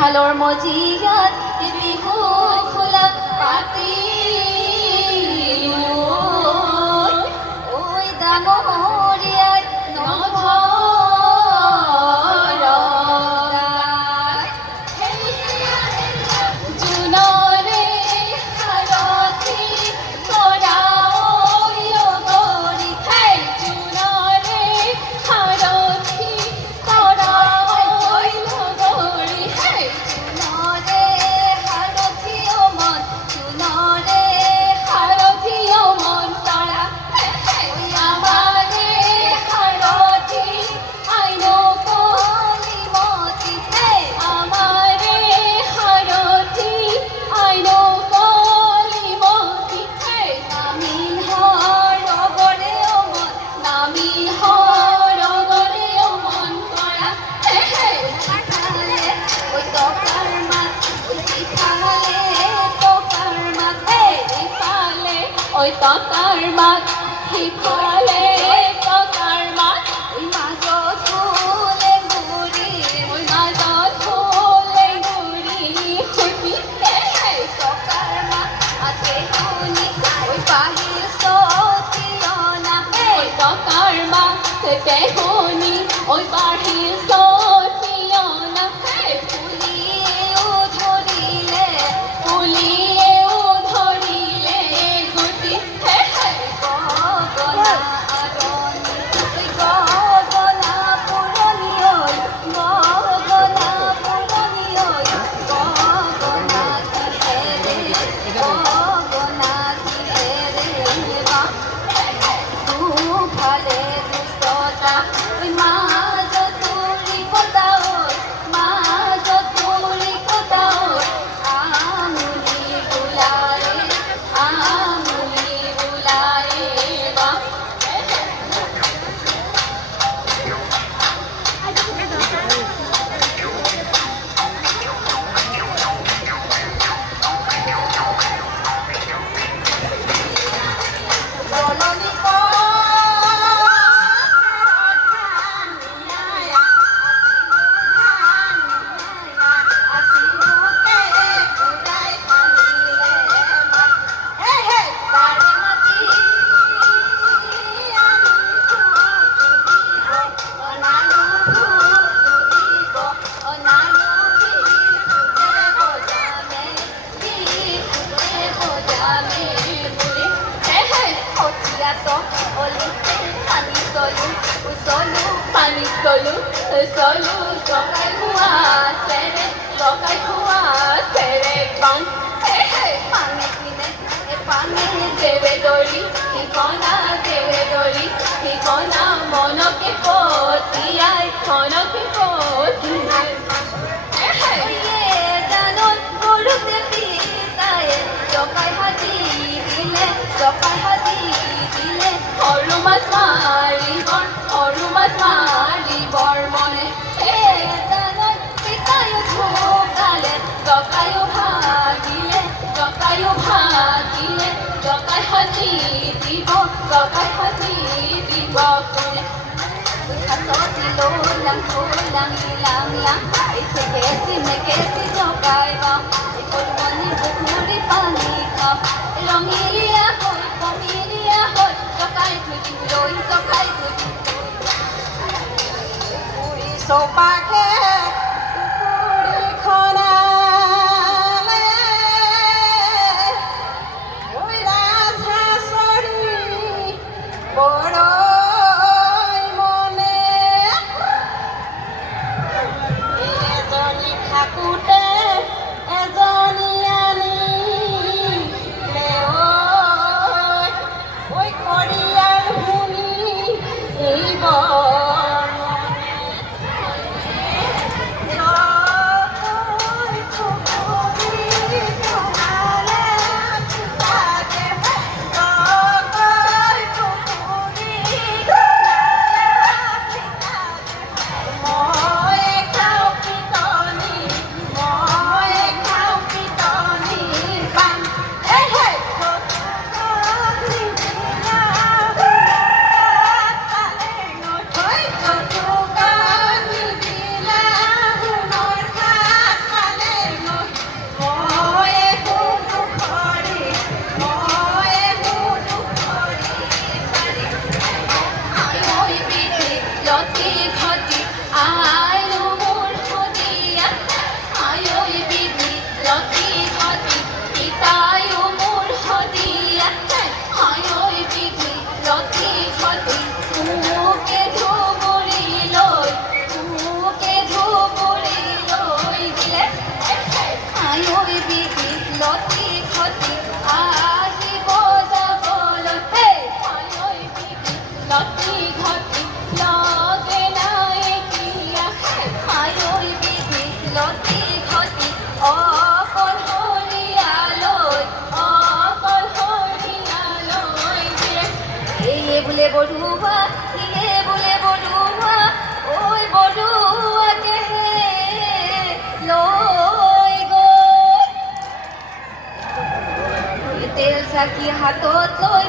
হালৰ মজিয়াত বিহু খোলা পাতি ঐ ডাঙৰীয়াই নধৰ জোনৰে সাৰথি কৰা গৰি জোনৰে সাৰথি কৰা গৰি জোনৰে সাৰথি মন জোনৰে সাৰথি মন তৰা আমাৰে সাৰথি আইন কলিমতি আমাৰে সাৰথি আইন কলিমতি নামিল হৰগৰে মন নামিল হৰগৰে মন কৰা ইফালে ঐ টকাৰ মাত ইফালে টকাৰ মাত ইফালে ঐ টকাৰ মাত সিফালে টকাৰ মাত ঐ মাজত ফুলে গুৰি ঐ মাজত ফুলে গুৰি শুনি টকাৰ মাত আছে শুনি ঐ বাহিৰ চতিয়না ঐ টকাৰ মাত শুনি ঐ বাহিৰ চতিয়না পুলিয়েও ধৰিলে গুটি গগনা আৰণি গগনা পুৰণি গগনা পুৰণি গগনা কিহেৰে গগনা কিহেৰে বা দুফালে দুচটা মাজত তুৰি কটা মাজত তুৰি কটা আঙুলি ওলায়ে বা দলনি Solu, tokai hua, sere, bang, pane kine, pane debe dori, hikona debe dori, hikona mono ke poti ay, mono ke poti ay. Ye janon gurute pitaye, tokai haji dile, horu mas mari bor mone. জানত পিতায়ো ঢোকালে জকায়ো ভাগিলে জকাই হাজি দিব কোনে হাসতি লোলাং ইলাং ইথে কেসি জকাই বা পদ্মনি পুকুরি পানি খাও রঙিলিয়া হই জকাই থুই সোপাকে খনালে ওই রাজহাঁসরি বড়ই মনে এজনী থাকোতে এজনী আনিলে ওই খৰিয়াল শুনি এই হাই ঐ বিদিত লতি খতি আহিব যাবলৈ হে হাই ঐ বিদিত লতি ঘতি লগে নাই এতিয়া হাই ঐ বিদিত লতি ঘতি অকলশৰীয়ালৈ এই বোলে বৰুৱা ইয়ে বোলে বৰুৱা ঐ বৰুৱাকেহে লৈ গ'ল তেল চাকি হাতত লৈ